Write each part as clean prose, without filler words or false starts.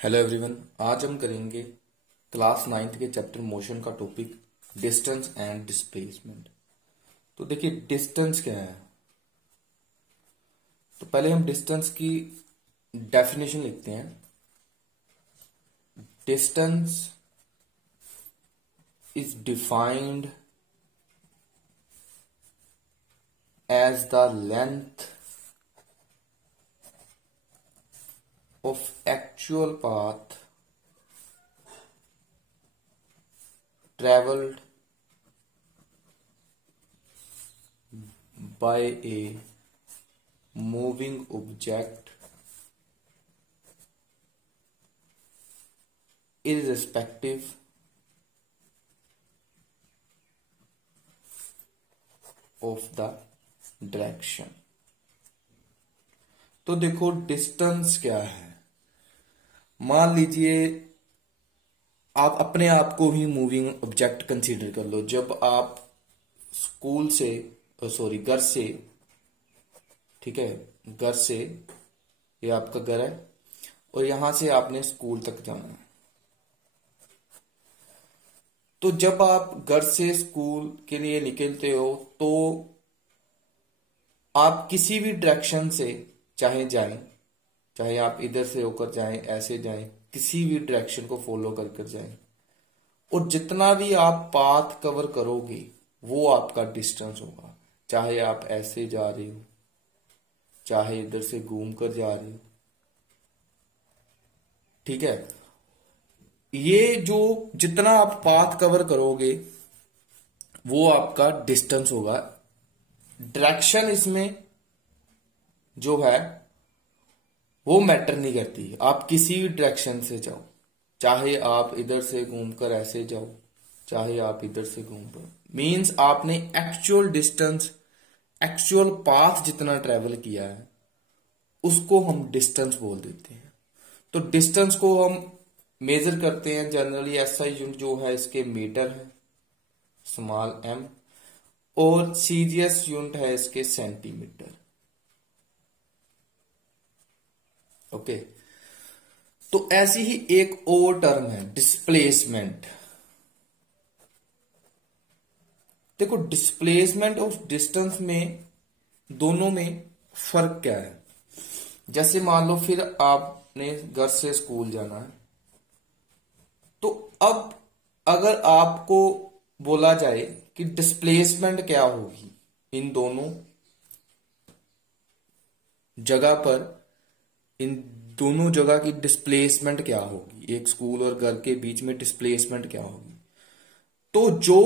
Hello everyone. आज हम करेंगे क्लास नाइन्थ के चैप्टर मोशन का टॉपिक डिस्टेंस एंड डिस्प्लेसमेंट। तो देखिए डिस्टेंस क्या है। तो पहले हम डिस्टेंस की डेफिनेशन लिखते हैं। Distance is defined as the length of actual path traveled by a moving object irrespective of the direction। तो देखो डिस्टेंस क्या है। मान लीजिए आप अपने आप को ही मूविंग ऑब्जेक्ट कंसीडर कर लो। जब आप स्कूल से घर से, ठीक है, घर से, ये आपका घर है और यहां से आपने स्कूल तक जाना है। तो जब आप घर से स्कूल के लिए निकलते हो तो आप किसी भी डायरेक्शन से चाहे जाएं, चाहे आप इधर से होकर जाएं, ऐसे जाएं, किसी भी डायरेक्शन को फॉलो कर कर जाएं, और जितना भी आप पाथ कवर करोगे वो आपका डिस्टेंस होगा। चाहे आप ऐसे जा रहे हो, चाहे इधर से घूम कर जा रहे हो, ठीक है। ये जो जितना आप पाथ कवर करोगे वो आपका डिस्टेंस होगा। डायरेक्शन इसमें जो है वो मैटर नहीं करती। आप किसी भी डायरेक्शन से जाओ, चाहे आप इधर से घूमकर ऐसे जाओ, चाहे आप इधर से घूमकर, मींस आपने एक्चुअल डिस्टेंस, एक्चुअल पाथ जितना ट्रेवल किया है उसको हम डिस्टेंस बोल देते हैं। तो डिस्टेंस को हम मेजर करते हैं जनरली। एसआई यूनिट जो है इसके मीटर है, स्मॉल एम, और सीजीएस यूनिट है इसके सेंटीमीटर। ओके। तो ऐसी ही एक और टर्म है डिस्प्लेसमेंट। देखो डिस्प्लेसमेंट ऑफ डिस्टेंस में दोनों में फर्क क्या है। जैसे मान लो फिर आपने घर से स्कूल जाना है, तो अब अगर आपको बोला जाए कि डिस्प्लेसमेंट क्या होगी इन दोनों जगह पर, इन दोनों जगह की डिस्प्लेसमेंट क्या होगी, एक स्कूल और घर के बीच में डिस्प्लेसमेंट क्या होगी, तो जो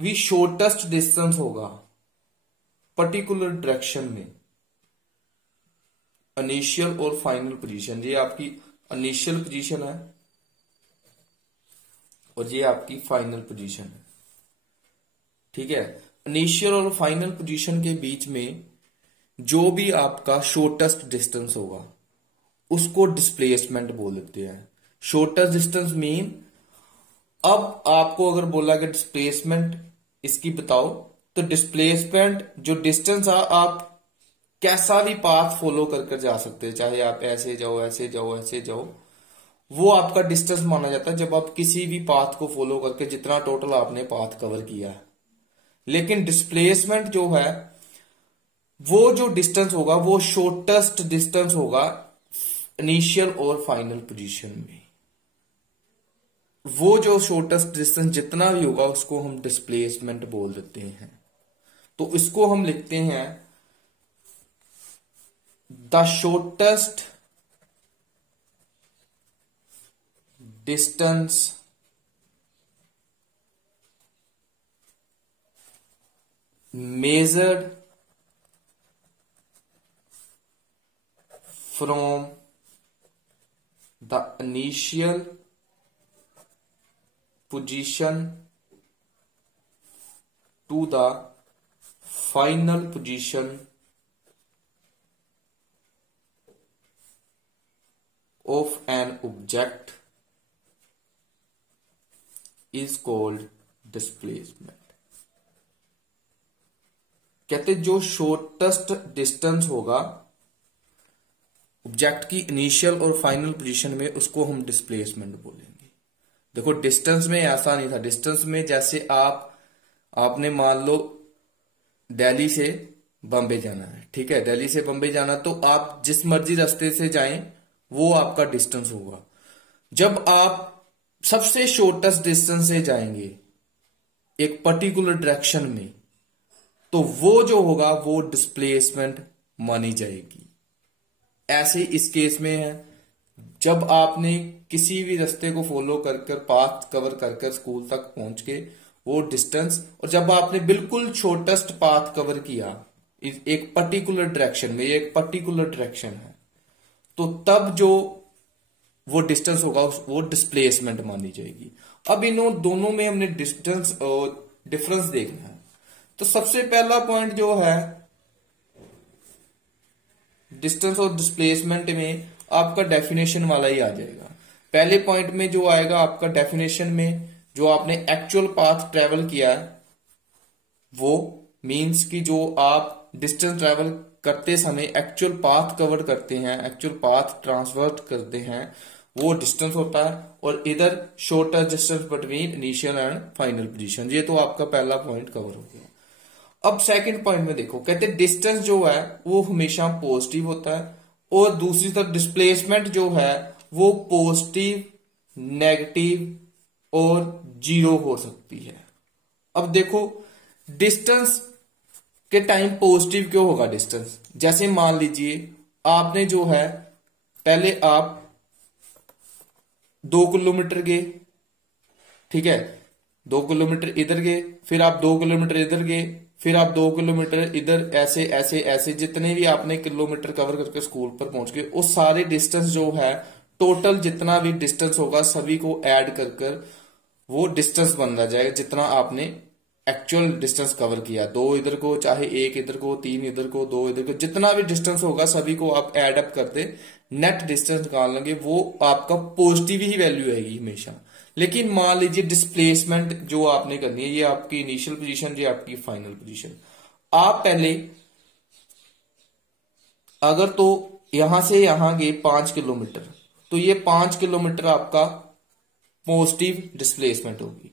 भी शॉर्टेस्ट डिस्टेंस होगा पर्टिकुलर डायरेक्शन में, इनिशियल और फाइनल पोजीशन, ये आपकी इनिशियल पोजीशन है और ये आपकी फाइनल पोजीशन है, ठीक है। इनिशियल और फाइनल पोजीशन के बीच में जो भी आपका शॉर्टेस्ट डिस्टेंस होगा उसको डिस्प्लेसमेंट बोल देते हैं। शॉर्टेस्ट डिस्टेंस मीन, अब आपको अगर बोला कि डिस्प्लेसमेंट इसकी बताओ, तो डिस्प्लेसमेंट जो डिस्टेंस है, आप कैसा भी पाथ फॉलो कर कर जा सकते हैं, चाहे आप ऐसे जाओ, ऐसे जाओ, ऐसे जाओ, वो आपका डिस्टेंस माना जाता है जब आप किसी भी पाथ को फॉलो करके जितना टोटल आपने पाथ कवर किया है। लेकिन डिस्प्लेसमेंट जो है वो जो डिस्टेंस होगा वो शॉर्टेस्ट डिस्टेंस होगा इनिशियल और फाइनल पोजीशन में। वो जो शॉर्टेस्ट डिस्टेंस जितना भी होगा उसको हम डिस्प्लेसमेंट बोल देते हैं। तो इसको हम लिखते हैं the shortest distance measured from the initial position to the final position of an object is called displacement। कहते जो शॉर्टेस्ट डिस्टेंस होगा ऑब्जेक्ट की इनिशियल और फाइनल पोजीशन में, उसको हम डिस्प्लेसमेंट बोलेंगे। देखो डिस्टेंस में ऐसा नहीं था, डिस्टेंस में जैसे आपने मान लो दिल्ली से बॉम्बे जाना है, ठीक है, दिल्ली से बॉम्बे जाना, तो आप जिस मर्जी रास्ते से जाएं वो आपका डिस्टेंस होगा। जब आप सबसे शॉर्टेस्ट डिस्टेंस से जाएंगे एक पर्टिकुलर डायरेक्शन में, तो वो जो होगा वो डिस्प्लेसमेंट मानी जाएगी। ऐसे इस केस में है, जब आपने किसी भी रास्ते को फॉलो कर पाथ कवर कर स्कूल तक पहुंच के वो डिस्टेंस, और जब आपने बिल्कुल शॉर्टेस्ट पाथ कवर किया एक पर्टिकुलर डायरेक्शन में, एक पर्टिकुलर डायरेक्शन है, तो तब जो वो डिस्टेंस होगा वो डिस्प्लेसमेंट मानी जाएगी। अब इन दोनों में हमने डिस्टेंस और डिफरेंस देखना है। तो सबसे पहला पॉइंट जो है डिस्टेंस और डिस्प्लेसमेंट में आपका डेफिनेशन वाला ही आ जाएगा। पहले पॉइंट में जो आएगा आपका डेफिनेशन में, जो आपने एक्चुअल पाथ ट्रेवल किया है, वो मींस कि जो आप डिस्टेंस ट्रेवल करते समय एक्चुअल पाथ कवर करते हैं, एक्चुअल पाथ ट्रांसवर्ट करते हैं, वो डिस्टेंस होता है। और इधर shortest distance between initial and final position. ये तो आपका पहला पॉइंट कवर हो गया। अब सेकंड पॉइंट में देखो, कहते हैं डिस्टेंस जो है वो हमेशा पॉजिटिव होता है, और दूसरी तरफ डिस्प्लेसमेंट जो है वो पॉजिटिव, नेगेटिव और जीरो हो सकती है। अब देखो डिस्टेंस के टाइम पॉजिटिव क्यों होगा डिस्टेंस? जैसे मान लीजिए आपने जो है पहले आप 2 किलोमीटर गए, ठीक है, 2 किलोमीटर इधर गए, फिर आप 2 किलोमीटर इधर गए, फिर आप 2 किलोमीटर इधर, ऐसे ऐसे ऐसे जितने भी आपने किलोमीटर कवर करके स्कूल पर पहुंच गए, वो सारे डिस्टेंस जो है टोटल जितना भी डिस्टेंस होगा सभी को ऐड कर वो डिस्टेंस बन जाएगा जितना आपने एक्चुअल डिस्टेंस कवर किया। 2 इधर को, चाहे 1 इधर को, 3 इधर को, 2 इधर को, जितना भी डिस्टेंस होगा सभी को आप ऐड अप करते नेट डिस्टेंस निकाल लेंगे, वो आपका पॉजिटिव ही वैल्यू आएगी हमेशा। लेकिन मान लीजिए डिस्प्लेसमेंट जो आपने करनी है, ये आपकी इनिशियल पोजीशन, ये आपकी फाइनल पोजीशन। आप पहले अगर तो यहां से यहां गए 5 किलोमीटर, तो ये 5 किलोमीटर आपका पॉजिटिव डिस्प्लेसमेंट होगी।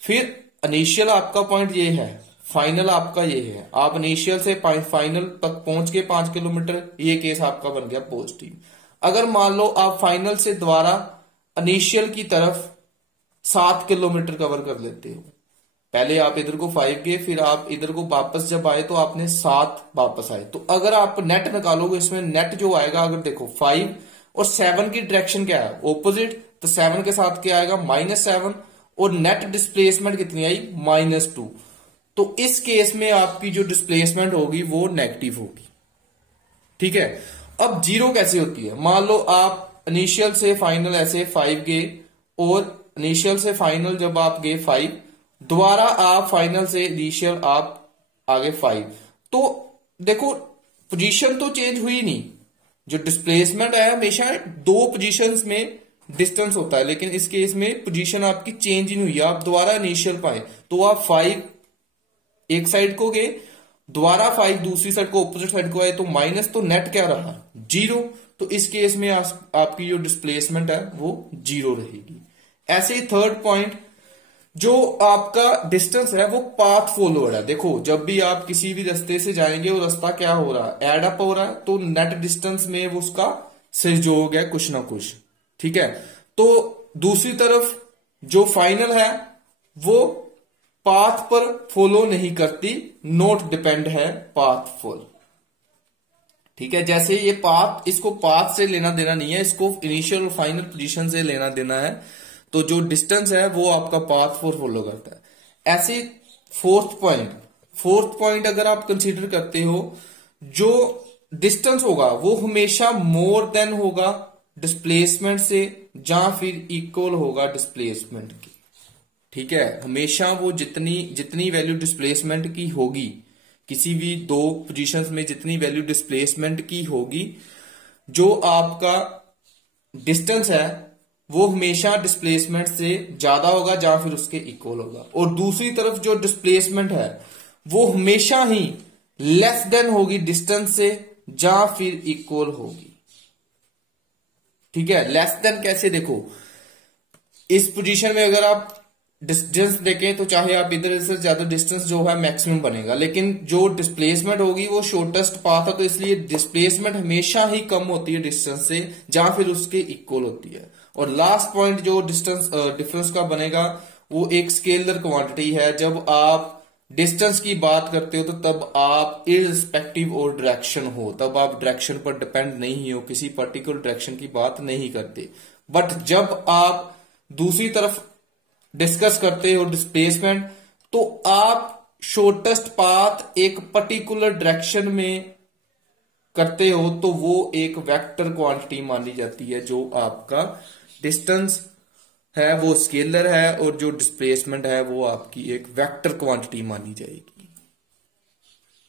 फिर इनिशियल आपका पॉइंट ये है, फाइनल आपका ये है, आप इनिशियल से फाइनल तक पहुंच के 5 किलोमीटर, ये केस आपका बन गया पॉजिटिव। अगर मान लो आप फाइनल से दोबारा इनिशियल की तरफ 7 किलोमीटर कवर कर लेते हो, पहले आप इधर को 5 गए, फिर आप इधर को वापस जब आए तो आपने 7 वापस आए, तो अगर आप नेट निकालोगे इसमें नेट जो आएगा, अगर देखो 5 और 7 की डायरेक्शन क्या है, ऑपोजिट, तो 7 के साथ क्या आएगा -7, और नेट डिस्प्लेसमेंट कितनी आई -2। तो इस केस में आपकी जो डिस्प्लेसमेंट होगी वो नेगेटिव होगी, ठीक है। अब जीरो कैसे होती है? मान लो आप इनिशियल से फाइनल ऐसे 5 गए, और इनिशियल से फाइनल जब आप गए 5, दोबारा आप फाइनल से इनिशियल आप आगे 5, तो देखो पोजीशन तो चेंज हुई नहीं, जो डिस्प्लेसमेंट है हमेशा 2 पोजीशंस में डिस्टेंस होता है, लेकिन इस केस में पोजीशन आपकी चेंज ही नहीं हुई, आप दोबारा इनिशियल पाए, तो आप 5 एक साइड को गए, दोबारा 5 दूसरी साइड को, ऑपोजिट साइड को आए, तो माइनस, तो नेट क्या रहा 0। तो इस केस में आपकी जो डिस्प्लेसमेंट है वो 0 रहेगी। ऐसे ही थर्ड पॉइंट, जो आपका डिस्टेंस है वो पाथ फॉलोअर है। देखो जब भी आप किसी भी रास्ते से जाएंगे वो रास्ता क्या हो रहा है, एड अप हो रहा है, तो नेट डिस्टेंस में वो उसका सहयोग है कुछ ना कुछ, ठीक है। तो दूसरी तरफ जो फाइनल है वो पाथ पर फॉलो नहीं करती, नॉट डिपेंड है पाथ फॉल, ठीक है। जैसे ये पाथ, इसको पाथ से लेना देना नहीं है, इसको इनिशियल और फाइनल पोजीशन से लेना देना है, तो जो डिस्टेंस है वो आपका पाथ फॉर फॉलो करता है। ऐसे फोर्थ पॉइंट अगर आप कंसीडर करते हो, जो डिस्टेंस होगा वो हमेशा मोर देन होगा डिस्प्लेसमेंट से, या फिर इक्वल होगा डिस्प्लेसमेंट की, ठीक है। हमेशा वो जितनी वैल्यू डिस्प्लेसमेंट की होगी, किसी भी 2 पोजीशंस में जितनी वैल्यू डिस्प्लेसमेंट की होगी, जो आपका डिस्टेंस है वो हमेशा डिस्प्लेसमेंट से ज्यादा होगा या फिर उसके इक्वल होगा। और दूसरी तरफ जो डिस्प्लेसमेंट है वो हमेशा ही लेस देन होगी डिस्टेंस से, या फिर इक्वल होगी, ठीक है। लेस देन कैसे, देखो इस पोजीशन में अगर आप डिस्टेंस देखें तो चाहे आप इधर से ज्यादा डिस्टेंस जो है मैक्सिमम बनेगा, लेकिन जो डिस्प्लेसमेंट होगी वो शॉर्टेस्ट पाथ है, तो इसलिए डिस्प्लेसमेंट हमेशा ही कम होती है डिस्टेंस से, जहां फिर उसके इक्वल होती है। और लास्ट पॉइंट जो डिस्टेंस डिफरेंस का बनेगा वो एक स्केलर क्वांटिटी है। जब आप डिस्टेंस की बात करते हो तो तब आप इररिस्पेक्टिव और डायरेक्शन हो, तब आप डायरेक्शन पर डिपेंड नहीं हो, किसी पर्टिकुलर डायरेक्शन की बात नहीं करते। बट जब आप दूसरी तरफ डिस्कस करते हो डिस्प्लेसमेंट, तो आप शॉर्टेस्ट पाथ एक पर्टिकुलर डायरेक्शन में करते हो तो वो एक वेक्टर क्वांटिटी मानी जाती है। जो आपका डिस्टेंस है वो स्केलर है और जो डिस्प्लेसमेंट है वो आपकी एक वेक्टर क्वांटिटी मानी जाएगी।